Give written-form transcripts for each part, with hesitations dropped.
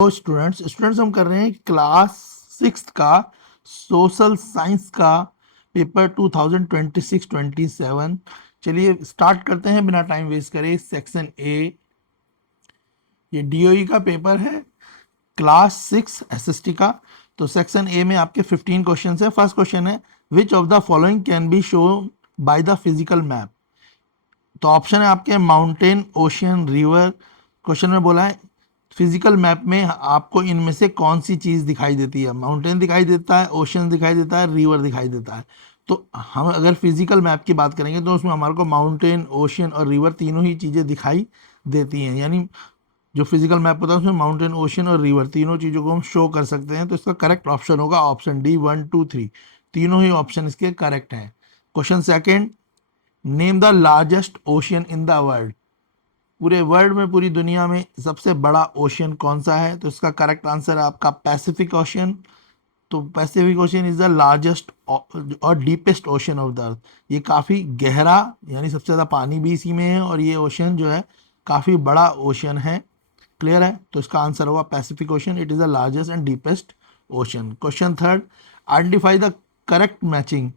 तो स्टूडेंट्स हम कर रहे हैं क्लास 6 का सोशल साइंस का पेपर 2026-27। चलिए स्टार्ट करते हैं बिना टाइम वेस्ट करे। सेक्शन ए, ये डीओई का पेपर है, क्लास 6 एसएसटी का। तो सेक्शन ए में आपके 15 क्वेश्चन है। फर्स्ट क्वेश्चन है, which of the following can be shown by the physical map. तो ऑप्शन है आपके माउंटेन, ओशियन, रिवर। क्वेश्चन में बोला है फिजिकल मैप में आपको इनमें से कौन सी चीज दिखाई देती है। माउंटेन दिखाई देता है, ओशियन दिखाई देता है, रिवर दिखाई देता है। तो हम अगर फिजिकल मैप की बात करेंगे तो उसमें हमारे को माउंटेन, ओशियन और रिवर तीनों ही चीजें दिखाई देती हैं। यानी जो फिजिकल मैप होता है उसमें माउंटेन, ओशियन और रिवर तीनों चीजों को हम शो कर सकते हैं। तो इसका करेक्ट ऑप्शन होगा ऑप्शन डी, 1, 2, 3। तीनों ही ऑप्शन इसके करेक्ट हैं। Question second, name the largest ocean in the world. पूरे वर्ल्ड में, पूरी दुनिया में सबसे बड़ा ओशियन कौन सा है। तो इसका करेक्ट आंसर है आपका पैसिफिक ओशियन। तो Pacific Ocean is the largest और deepest ocean of the earth. ये काफ़ी गहरा, यानी सबसे ज़्यादा पानी भी इसी में है, और ये ओशियन जो है काफ़ी बड़ा ओशियन है। क्लियर है। तो इसका आंसर होगा Pacific Ocean, it is the largest and deepest ocean. Question third, identify the correct matching.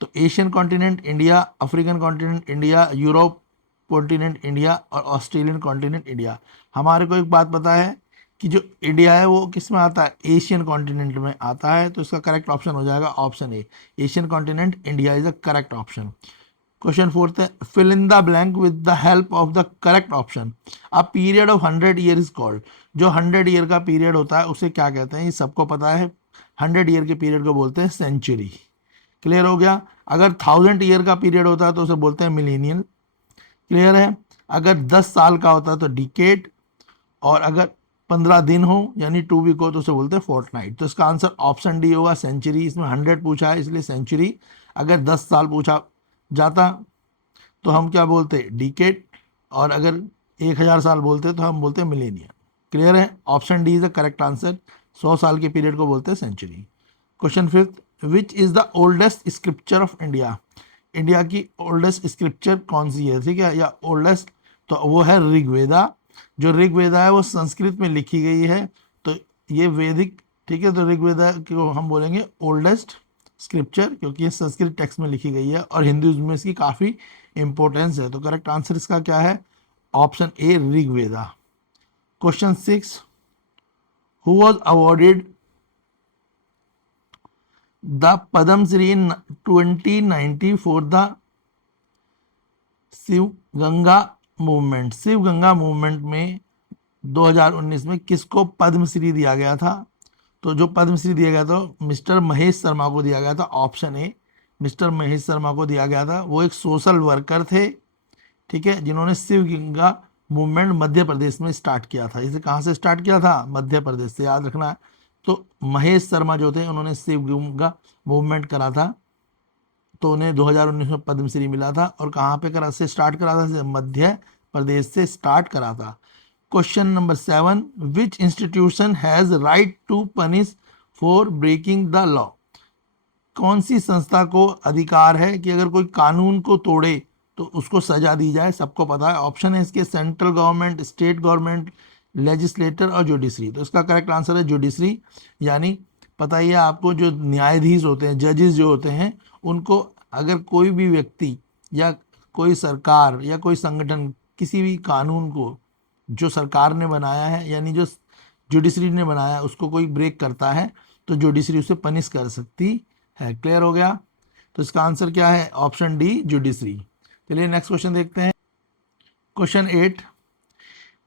तो Asian continent India, African continent India, Europe continent India और ऑस्ट्रेलियन कॉन्टिनेंट इंडिया। हमारे को एक बात पता है कि जो इंडिया है वो किस में आता है, एशियन कॉन्टिनेंट में आता है। तो इसका करेक्ट ऑप्शन हो जाएगा option A, Asian continent India is the correct option. Question fourth है, fill in the blank with the help of the correct option. A period of 100 year is called. जो 100 year का period होता है उसे क्या कहते हैं, ये सबको पता है। 100 ईयर के पीरियड को बोलते हैं सेंचुरी। क्लियर हो गया। अगर 1000 ईयर का पीरियड होता है तो उसे बोलते हैं मिलेनियल। क्लियर है। अगर 10 साल का होता है तो डिकेड, और अगर 15 दिन हो यानी 2 वीक हो तो उसे बोलते हैं फोर्टनाइट। तो इसका आंसर ऑप्शन डी होगा सेंचुरी। इसमें 100 पूछा है इसलिए सेंचुरी। अगर 10 साल पूछा जाता तो हम क्या बोलते, डिकेड। और अगर 1000 साल बोलते तो हम बोलते मिलेनियम। क्लियर है। Option D is the correct answer. 100 साल के पीरियड को बोलते हैं century. Question fifth, which is the oldest scripture of India. India की ओल्डेस्ट स्क्रिप्चर कौन सी है, ठीक है, या ओल्डेस्ट, तो वो है ऋग्वेदा। जो ऋग्वेदा है वो संस्कृत में लिखी गई है, तो ये वैदिक, ठीक है। तो ऋग्वेदा को हम बोलेंगे ओल्डेस्ट स्क्रिप्चर, क्योंकि ये संस्कृत टेक्स्ट में लिखी गई है और हिंदुइज्म में इसकी काफ़ी इंपॉर्टेंस है। तो करेक्ट आंसर इसका क्या है, option A, Rigveda. Question six, who was awarded the Padma Shri in 2090 for the Shiv Ganga movement. Shiv Ganga movement में 2019 में किसको पद्मश्री दिया गया था। तो जो पद्मश्री दिया गया था मिस्टर महेश शर्मा को दिया गया था। Option A, mister Mahesh Sharma को दिया गया था। वो एक सोशल वर्कर थे, ठीक है, जिन्होंने शिव गंगा मूवमेंट मध्य प्रदेश में स्टार्ट किया था। इसे कहाँ से स्टार्ट किया था, मध्य प्रदेश से, याद रखना है। तो महेश शर्मा जो थे उन्होंने शिव गंगा मूवमेंट करा था, तो उन्हें 2019 में पद्मश्री मिला था। और कहाँ पे करा से स्टार्ट करा था, मध्य प्रदेश से स्टार्ट करा था। Question number 7, which institution has right to punish for breaking the law. कौन सी संस्था को अधिकार है कि अगर कोई कानून को तोड़े तो उसको सजा दी जाए। सबको पता है। ऑप्शन है इसके central government, state government, legislator और जुडिशरी। तो इसका करेक्ट आंसर है जुडिशरी। यानी पता ही है आपको, जो न्यायाधीश होते हैं, जजेस जो होते हैं, उनको अगर कोई भी व्यक्ति या कोई सरकार या कोई संगठन किसी भी कानून को जो सरकार ने बनाया है, यानी जो जुडिशरी ने बनाया, उसको कोई ब्रेक करता है तो जुडिशरी उसे पनिश कर सकती है। क्लियर हो गया। तो इसका आंसर क्या है, ऑप्शन डी, जुडिशरी। चलिए नेक्स्ट क्वेश्चन देखते हैं। Question 8,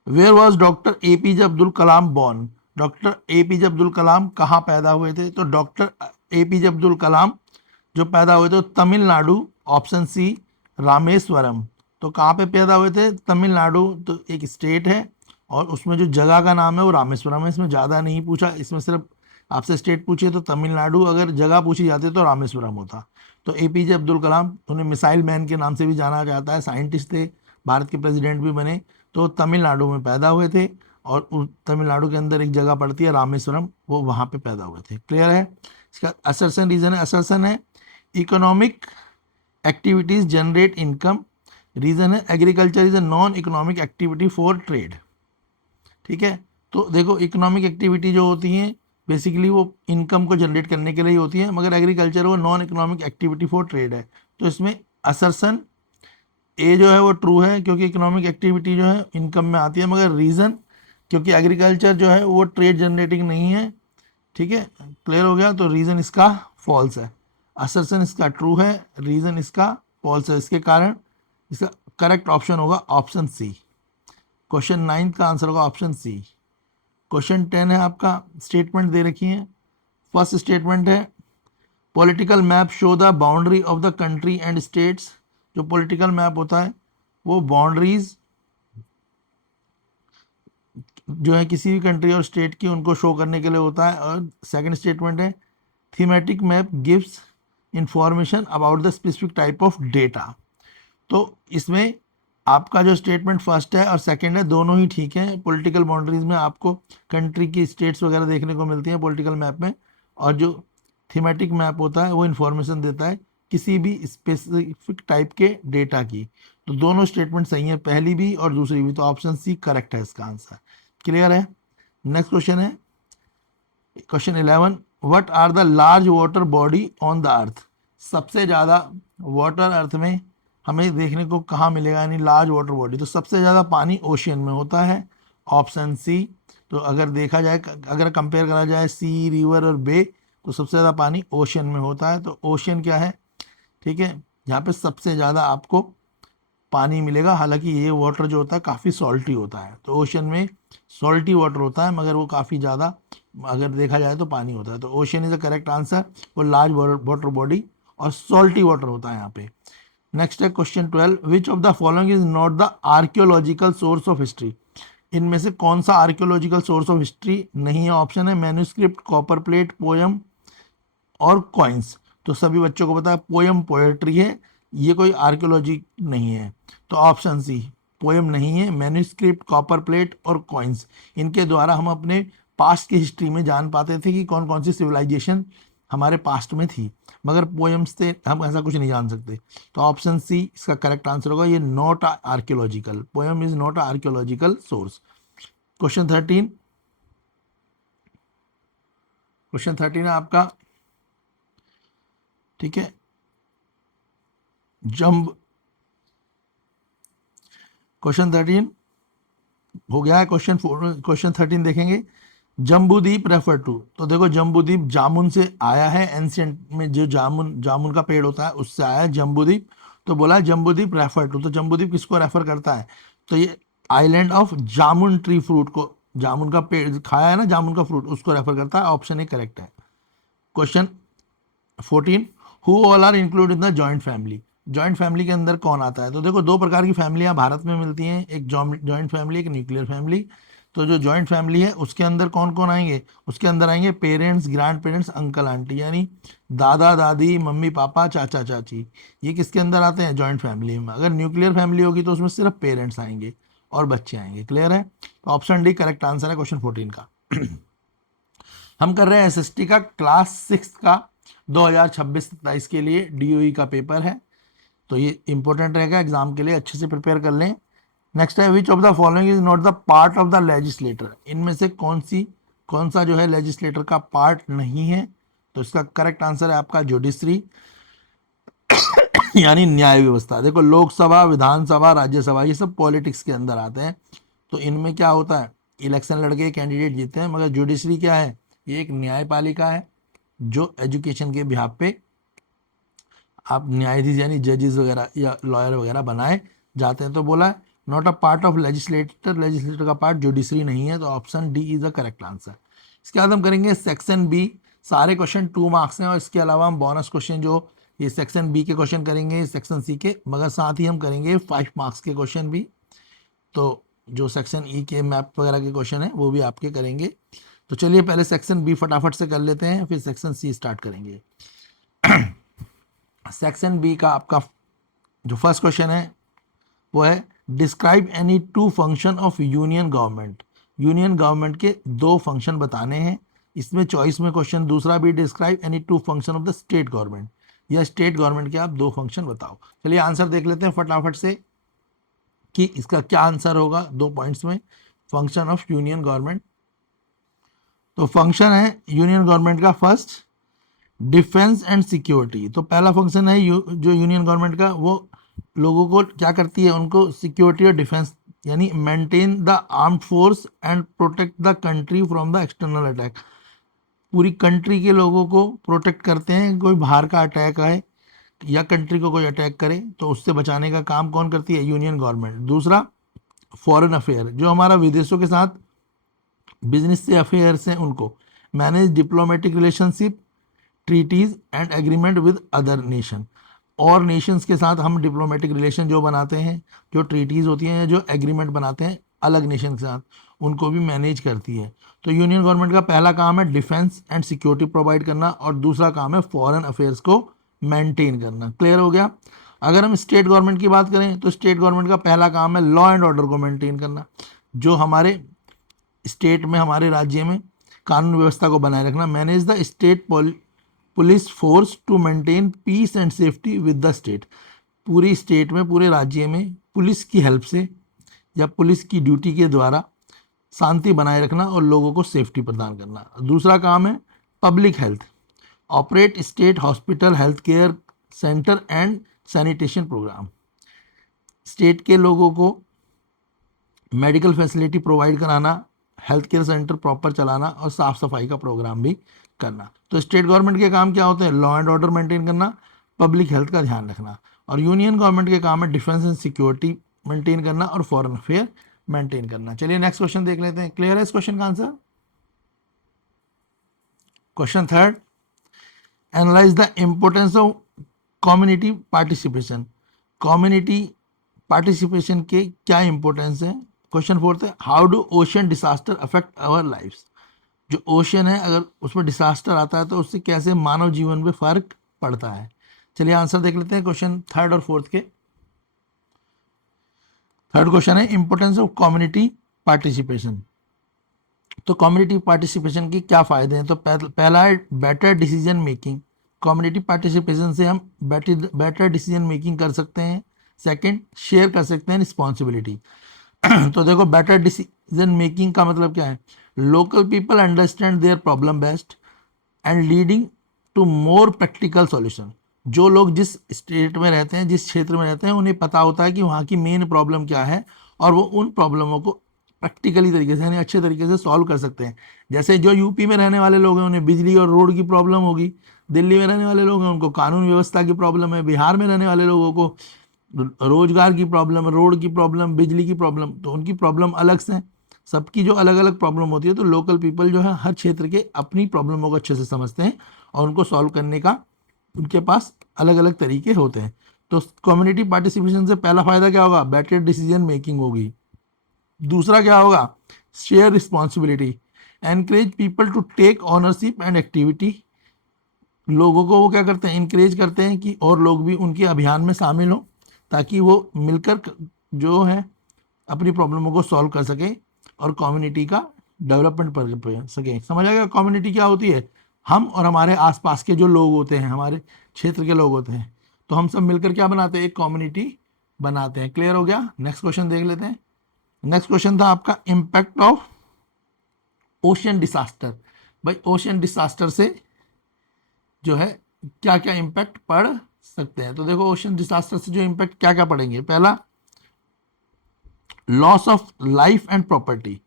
where was doctor APJ Abdul Kalam born. Doctor APJ Abdul Kalam कहाँ पैदा हुए थे। तो डॉक्टर एपीजे अब्दुल कलाम जो पैदा हुए थे तमिलनाडु। Option C, Rameswaram. तो कहाँ पे पैदा हुए थे, तमिलनाडु। तो एक स्टेट है और उसमें जो जगह का नाम है वो रामेश्वरम है। इसमें ज़्यादा नहीं पूछा, इसमें सिर्फ आपसे स्टेट पूछिए तो तमिलनाडु, अगर जगह पूछी जाती तो रामेश्वरम होता। तो एपीजे अब्दुल कलाम, उन्हें मिसाइल मैन के नाम से भी जाना जाता है, साइंटिस्ट थे, भारत के प्रेसिडेंट भी बने। तो तमिलनाडु में पैदा हुए थे, और तमिलनाडु के अंदर एक जगह पड़ती है रामेश्वरम, वो वहाँ पे पैदा हुए थे। क्लियर है। इसका असर्सन रीजन है, असर्सन है economic activities generate income. Reason है agriculture is a non economic activity for trade. ठीक है। तो देखो इकोनॉमिक एक्टिविटी जो होती है बेसिकली वो इनकम को जनरेट करने के लिए होती है, मगर एग्रीकल्चर वो non economic activity for trade है। तो इसमें असर्सन ए जो है वो ट्रू है, क्योंकि इकोनॉमिक एक्टिविटी जो है इनकम में आती है, मगर रीज़न क्योंकि एग्रीकल्चर जो है वो ट्रेड जनरेटिंग नहीं है। ठीक है, क्लियर हो गया। तो रीज़न इसका फॉल्स है, असर्सन इसका ट्रू है, रीज़न इसका फॉल्स है। इसके कारण इसका करेक्ट ऑप्शन होगा ऑप्शन सी। क्वेश्चन 9 का आंसर होगा ऑप्शन सी। क्वेश्चन 10 है आपका, स्टेटमेंट दे रखी है। फर्स्ट स्टेटमेंट है political map show the boundary of the country and states. जो पॉलिटिकल मैप होता है वो बाउंड्रीज जो है किसी भी कंट्री और स्टेट की उनको शो करने के लिए होता है। और सेकंड स्टेटमेंट है thematic map gives information about the specific type of data. तो इसमें आपका जो स्टेटमेंट फर्स्ट है और सेकंड है दोनों ही ठीक है। पॉलिटिकल बाउंड्रीज में आपको कंट्री की स्टेट्स वगैरह देखने को मिलती हैं पॉलिटिकल मैप में, और जो थीमेटिक मैप होता है वो इन्फॉर्मेशन देता है किसी भी स्पेसिफिक टाइप के डेटा की। तो दोनों स्टेटमेंट सही है, पहली भी और दूसरी भी। तो ऑप्शन सी करेक्ट है इसका आंसर। क्लियर है। नेक्स्ट क्वेश्चन है question 11, what are the large water body on the earth. सबसे ज़्यादा वाटर अर्थ में हमें देखने को कहाँ मिलेगा, यानी लार्ज वाटर बॉडी। तो सबसे ज़्यादा पानी ओशियन में होता है, ऑप्शन सी। तो अगर देखा जाए, अगर कंपेयर करा जाए सी, रिवर और बे, तो सबसे ज़्यादा पानी ओशियन में होता है। तो ओशियन क्या है, ठीक है, यहाँ पे सबसे ज़्यादा आपको पानी मिलेगा। हालांकि ये वाटर जो होता है काफ़ी सॉल्टी होता है, तो ओशन में सॉल्टी वाटर होता है, मगर वो काफ़ी ज़्यादा अगर देखा जाए तो पानी होता है। तो ocean is the correct answer. वो लार्ज वाटर बॉडी और सॉल्टी वाटर होता है यहाँ पे। नेक्स्ट है question 12, which of the following is not the archaeological source of history. इनमें से कौन सा आर्कियोलॉजिकल सोर्स ऑफ हिस्ट्री नहीं है। ऑप्शन है मैन्यूस्क्रिप्ट, कॉपर प्लेट, पोयम और कॉइन्स। तो सभी बच्चों को पता है पोयम पोएट्री है, ये कोई आर्कियोलॉजी नहीं है। तो ऑप्शन सी पोयम नहीं है, मैन्यूस्क्रिप्ट, कॉपर प्लेट और कॉइन्स, इनके द्वारा हम अपने पास्ट की हिस्ट्री में जान पाते थे कि कौन कौन सी सिविलाइजेशन हमारे पास्ट में थी, मगर पोएम्स से हम ऐसा कुछ नहीं जान सकते। तो ऑप्शन सी इसका करेक्ट आंसर होगा, ये not archaeological, poem is not archaeological source. Question 13, question 13 है आपका, ठीक है, जंब क्वेश्चन 13 हो गया है। क्वेश्चन 13 देखेंगे, जम्बूदीप रेफर टू। तो देखो जम्बूदीप जामुन से आया है, एंशियंट में जो जामुन का पेड़ होता है उससे आया है जम्बूदीप। तो बोला है जम्बूदीप रेफर टू। तो जम्बूदीप किसको रेफर करता है, तो ये island of jamun tree fruit को, जामुन का पेड़ खाया है ना, जामुन का फ्रूट, उसको रेफर करता है। ऑप्शन ए करेक्ट है। Question 14, who all are include in the joint family. Joint family के अंदर कौन आता है। तो देखो दो प्रकार की फैमिलियां भारत में मिलती हैं, एक जॉइंट फैमिली, एक न्यूक्लियर फैमिली। तो जो जॉइंट फैमिली है उसके अंदर कौन कौन आएंगे, उसके अंदर आएंगे parents, grand parents, uncle aunty, यानी दादा दादी, मम्मी पापा, चाचा चाची। ये किसके अंदर आते हैं, जॉइंट फैमिली में। अगर न्यूक्लियर फैमिली होगी तो उसमें सिर्फ पेरेंट्स आएंगे और बच्चे आएंगे। क्लियर है। तो ऑप्शन डी करेक्ट आंसर है क्वेश्चन 14 का। हम कर रहे हैं एसएसटी का क्लास 6 का 2026-27 के लिए डीओई का पेपर है, तो ये इंपॉर्टेंट रहेगा एग्जाम के लिए, अच्छे से प्रिपेयर कर लें। नेक्स्ट है which of the following is not the part of the legislator. इनमें से कौन सा जो है लेजिस्लेटर का पार्ट नहीं है। तो इसका करेक्ट आंसर है आपका जुडिशरी, यानी न्याय व्यवस्था। देखो लोकसभा, विधानसभा, राज्यसभा, ये सब पॉलिटिक्स के अंदर आते हैं। तो इनमें क्या होता है, इलेक्शन लड़के कैंडिडेट जीते हैं, मगर जुडिशरी क्या है, ये एक न्यायपालिका है जो एजुकेशन के बिहाफ पे आप न्यायाधीश यानी जजेस वगैरह या लॉयर वगैरह बनाए जाते हैं। तो बोला है not a part of legislator, legislator का पार्ट जुडिशरी नहीं है। तो option D is the correct answer. इसके बाद हम करेंगे सेक्शन बी। सारे क्वेश्चन 2 मार्क्स हैं, और इसके अलावा हम बोनस क्वेश्चन जो ये सेक्शन बी के क्वेश्चन करेंगे सेक्शन सी के, मगर साथ ही हम करेंगे 5 मार्क्स के क्वेश्चन भी। तो जो सेक्शन ई के मैप वगैरह के क्वेश्चन है वो भी आपके करेंगे। तो चलिए पहले सेक्शन बी फटाफट से कर लेते हैं, फिर सेक्शन सी स्टार्ट करेंगे। सेक्शन बी का आपका जो फर्स्ट क्वेश्चन है वो है describe any 2 function of union government. Union government के 2 फंक्शन बताने हैं। इसमें चॉइस में क्वेश्चन दूसरा भी describe any 2 function of the state government, या स्टेट गवर्नमेंट के आप 2 फंक्शन बताओ। चलिए आंसर देख लेते हैं फटाफट से कि इसका क्या आंसर होगा 2 पॉइंट्स में। फंक्शन ऑफ यूनियन गवर्नमेंट, तो फंक्शन है यूनियन गवर्नमेंट का फर्स्ट, डिफेंस एंड सिक्योरिटी। तो पहला फंक्शन है जो यूनियन गवर्नमेंट का, वो लोगों को क्या करती है, उनको सिक्योरिटी और डिफेंस यानी maintain the armed force and protect the country from the external attack. पूरी कंट्री के लोगों को प्रोटेक्ट करते हैं, कोई बाहर का अटैक आए या कंट्री को कोई अटैक करे तो उससे बचाने का काम कौन करती है, यूनियन गवर्नमेंट। दूसरा फॉरेन अफेयर, जो हमारा विदेशों के साथ बिजनेस से अफेयर्स हैं उनको manage diplomatic relationship, treaties and agreement with other nation. और नेशंस के साथ हम डिप्लोमेटिक रिलेशन जो बनाते हैं, जो ट्रीटीज होती हैं, जो एग्रीमेंट बनाते हैं अलग नेशन के साथ, उनको भी मैनेज करती है। तो यूनियन गवर्नमेंट का पहला काम है डिफेंस एंड सिक्योरिटी प्रोवाइड करना, और दूसरा काम है फॉरेन अफेयर्स को मेंटेन करना। क्लियर हो गया। अगर हम स्टेट गवर्नमेंट की बात करें तो स्टेट गवर्नमेंट का पहला काम है लॉ एंड ऑर्डर को मेंटेन करना, जो हमारे स्टेट में, हमारे राज्य में कानून व्यवस्था को बनाए रखना। Manage the state police force to maintain peace and safety with the state. पूरी स्टेट में, पूरे राज्य में पुलिस की हेल्प से या पुलिस की ड्यूटी के द्वारा शांति बनाए रखना और लोगों को सेफ्टी प्रदान करना। दूसरा काम है public health, operate state hospital, health care centre and sanitation programme. State के लोगों को मेडिकल फैसिलिटी प्रोवाइड कराना, हेल्थ केयर सेंटर प्रॉपर चलाना और साफ सफाई का प्रोग्राम भी करना। तो स्टेट गवर्नमेंट के काम क्या होते हैं, लॉ एंड ऑर्डर मेंटेन करना, पब्लिक हेल्थ का ध्यान रखना। और यूनियन गवर्नमेंट के काम है डिफेंस एंड सिक्योरिटी मेंटेन करना और फॉरेन अफेयर मेंटेन करना। चलिए नेक्स्ट क्वेश्चन देख लेते हैं। क्लियर है इस क्वेश्चन का answer? Question third, analyse the importance of community participation. Community participation के क्या इंपॉर्टेंस है। क्वेश्चन फोर्थ है, how do ocean disaster affect our lifes. जो ओशन है, अगर उसमें डिसास्टर आता है तो उससे कैसे मानव जीवन पे फर्क पड़ता है। चलिए आंसर देख लेते हैं क्वेश्चन थर्ड और फोर्थ के। थर्ड क्वेश्चन है इंपॉर्टेंस ऑफ कम्युनिटी पार्टिसिपेशन। तो कम्युनिटी पार्टिसिपेशन के क्या फायदे हैं। तो पहला है better decision making. Community participation से हम बेटर डिसीजन मेकिंग कर सकते हैं। सेकंड, शेयर कर सकते हैं रिस्पॉन्सिबिलिटी। तो देखो बेटर डिसीजन मेकिंग का मतलब क्या है, local people understand their problem best and leading to more practical solution. जो लोग जिस स्टेट में रहते हैं, जिस क्षेत्र में रहते हैं, उन्हें पता होता है कि वहाँ की मेन प्रॉब्लम क्या है और वो उन प्रॉब्लमों को प्रैक्टिकली तरीके से यानी अच्छे तरीके से सॉल्व कर सकते हैं। जैसे जो यूपी में रहने वाले लोग हैं उन्हें बिजली और रोड की प्रॉब्लम होगी, दिल्ली में रहने वाले लोग हैं उनको कानून व्यवस्था की प्रॉब्लम है, बिहार में रहने वाले लोगों को रोजगार की प्रॉब्लम, रोड की प्रॉब्लम, बिजली की प्रॉब्लम। तो उनकी प्रॉब्लम अलग से, सबकी जो अलग अलग प्रॉब्लम होती है। तो लोकल पीपल जो है हर क्षेत्र के अपनी प्रॉब्लमों को अच्छे से समझते हैं और उनको सॉल्व करने का उनके पास अलग अलग तरीके होते हैं। तो कम्युनिटी पार्टिसिपेशन से पहला फायदा क्या होगा, बेटर डिसीजन मेकिंग होगी। दूसरा क्या होगा, share responsibility, encourage people to take ownership and activity. लोगों को वो क्या करते हैं, इनकरेज करते हैं कि और लोग भी उनके अभियान में शामिल हों ताकि वो मिलकर जो है अपनी प्रॉब्लमों को सॉल्व कर सकें और कम्युनिटी का डेवलपमेंट कर सकें। समझ आएगा कम्युनिटी क्या होती है, हम और हमारे आसपास के जो लोग होते हैं, हमारे क्षेत्र के लोग होते हैं, तो हम सब मिलकर क्या बनाते हैं, एक कम्युनिटी बनाते हैं। क्लियर हो गया। नेक्स्ट क्वेश्चन देख लेते हैं। नेक्स्ट क्वेश्चन था आपका इम्पैक्ट ऑफ ओशन डिसास्टर। भाई ओशन डिसास्टर से जो है क्या क्या इम्पैक्ट पड़ सकते हैं। तो देखो ओशन डिसास्टर से जो इम्पैक्ट क्या क्या पड़ेंगे, पहला loss of life and property.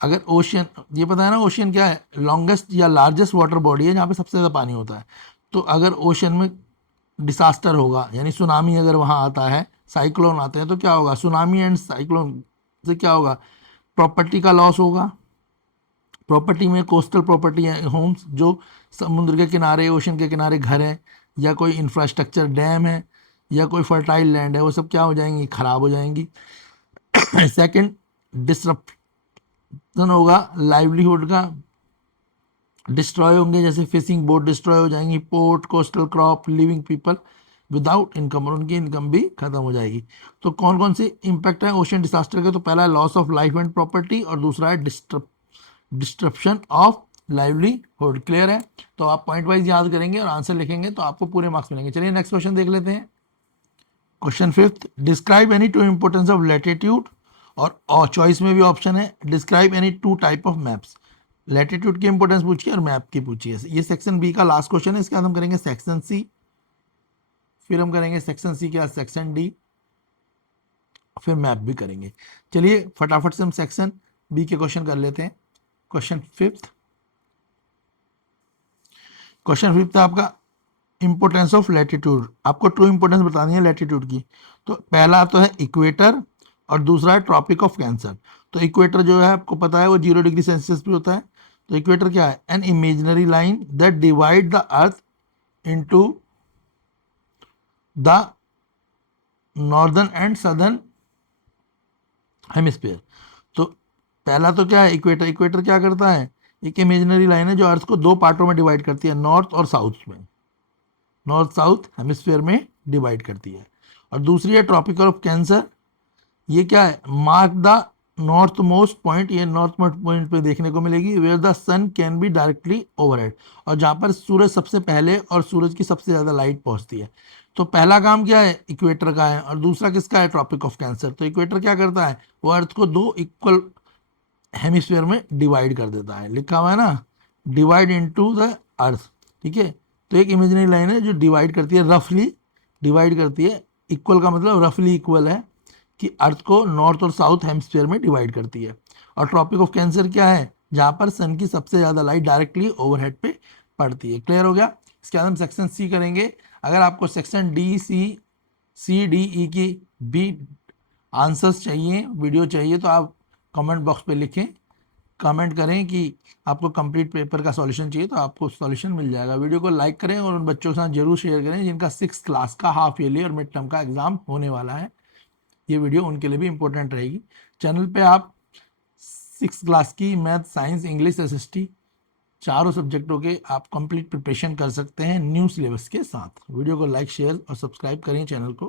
अगर ओशन, ये पता है ना ओशन क्या है, लॉन्गेस्ट या लार्जेस्ट वाटर बॉडी है जहाँ पे सबसे ज़्यादा पानी होता है। तो अगर ओशन में डिसास्टर होगा यानी सुनामी अगर वहाँ आता है, साइक्लोन आते हैं, तो क्या होगा, सुनामी एंड साइक्लोन से क्या होगा, प्रॉपर्टी का लॉस होगा। प्रॉपर्टी में कोस्टल प्रॉपर्टी है, होम्स जो समुद्र के किनारे, ओशन के किनारे घर हैं, या कोई इंफ्रास्ट्रक्चर डैम है, या कोई फर्टाइल लैंड है, वो सब क्या हो जाएंगी, खराब हो जाएंगी। सेकंड, डिसरप्शन होगा, लाइवलीहुड का डिस्ट्रॉय होंगे, जैसे फिशिंग बोट डिस्ट्रॉय हो जाएंगी, port, coastal crop, living people without income, और उनकी इनकम भी खत्म हो जाएगी। तो कौन कौन से इंपैक्ट है ओशन डिसास्टर के, तो पहला है loss of life and property और दूसरा है डिस्ट्रप्शन ऑफ लाइवलीहुड। क्लियर है। तो आप पॉइंट वाइज याद करेंगे और आंसर लिखेंगे तो आपको पूरे मार्क्स मिलेंगे। चलिए नेक्स्ट क्वेश्चन देख लेते हैं। Question fifth, describe any two importance of latitude, और चॉइस में भी ऑप्शन है describe any two type of maps. Latitude की इंपॉर्टेंस पूछी है और मैप की पूछी है। ये सेक्शन बी का लास्ट क्वेश्चन है। इसके बाद हम करेंगे सेक्शन सी, फिर हम करेंगे सेक्शन सी के बाद सेक्शन डी, फिर मैप भी करेंगे। चलिए फटाफट से हम सेक्शन बी के क्वेश्चन कर लेते हैं। क्वेश्चन फिफ्थ, क्वेश्चन फिफ्थ है आपका इंपोर्टेंस ऑफ लैटिट्यूड। आपको ट्रू इंपोर्टेंस बतानी है लैटिट्यूड की। तो पहला तो है इक्वेटर और दूसरा है ट्रॉपिक ऑफ कैंसर। तो इक्वेटर जो है आपको पता है वो 0 डिग्री सेल्सियस पे होता है। तो इक्वेटर क्या है? An imaginary line that divide the earth into the northern and southern hemisphere. तो पहला तो क्या है? इक्वेटर। इक्वेटर क्या करता है? एक इमेजिनरी लाइन है जो अर्थ को दो पार्टों में डिवाइड करती है, नॉर्थ और साउथ में, नॉर्थ साउथ हेमिस्फीयर में डिवाइड करती है। और दूसरी है ट्रॉपिकल ऑफ कैंसर। ये क्या है? Mark the north most point. ये नॉर्थ मोस्ट पॉइंट पे देखने को मिलेगी where the sun can be directly overhead, और जहाँ पर सूरज सबसे पहले और सूरज की सबसे ज़्यादा लाइट पहुँचती है। तो पहला काम क्या है? इक्वेटर का है। और दूसरा किसका है? Tropic of cancer. तो इक्वेटर क्या करता है? वो अर्थ को दो इक्वल हेमिस्फीयर में डिवाइड कर देता है। लिखा हुआ है ना, डिवाइड इनटू द अर्थ। ठीक है, तो एक इमेजिनरी लाइन है जो डिवाइड करती है, रफली डिवाइड करती है। इक्वल का मतलब रफली इक्वल है कि अर्थ को नॉर्थ और साउथ हेमिस्फीयर में डिवाइड करती है। और ट्रॉपिक ऑफ कैंसर क्या है? जहाँ पर सन की सबसे ज़्यादा लाइट डायरेक्टली ओवरहेड पे पड़ती है। क्लियर हो गया? इसके बाद हम सेक्शन सी करेंगे। अगर आपको section D C D E की भी आंसर्स चाहिए, वीडियो चाहिए, तो आप कमेंट बॉक्स पे लिखें, कमेंट करें कि आपको कंप्लीट पेपर का सॉल्यूशन चाहिए, तो आपको सॉल्यूशन मिल जाएगा। वीडियो को लाइक करें और उन बच्चों के साथ जरूर शेयर करें जिनका 6th क्लास का हाफ ईयरली और मिड टर्म का एग्जाम होने वाला है। ये वीडियो उनके लिए भी इंपॉर्टेंट रहेगी। चैनल पे आप 6th क्लास की मैथ, साइंस, इंग्लिश, एसएसटी चारों सब्जेक्टों के आप कंप्लीट प्रिपरेशन कर सकते हैं न्यू सिलेबस के साथ। वीडियो को लाइक, शेयर और सब्सक्राइब करें चैनल को।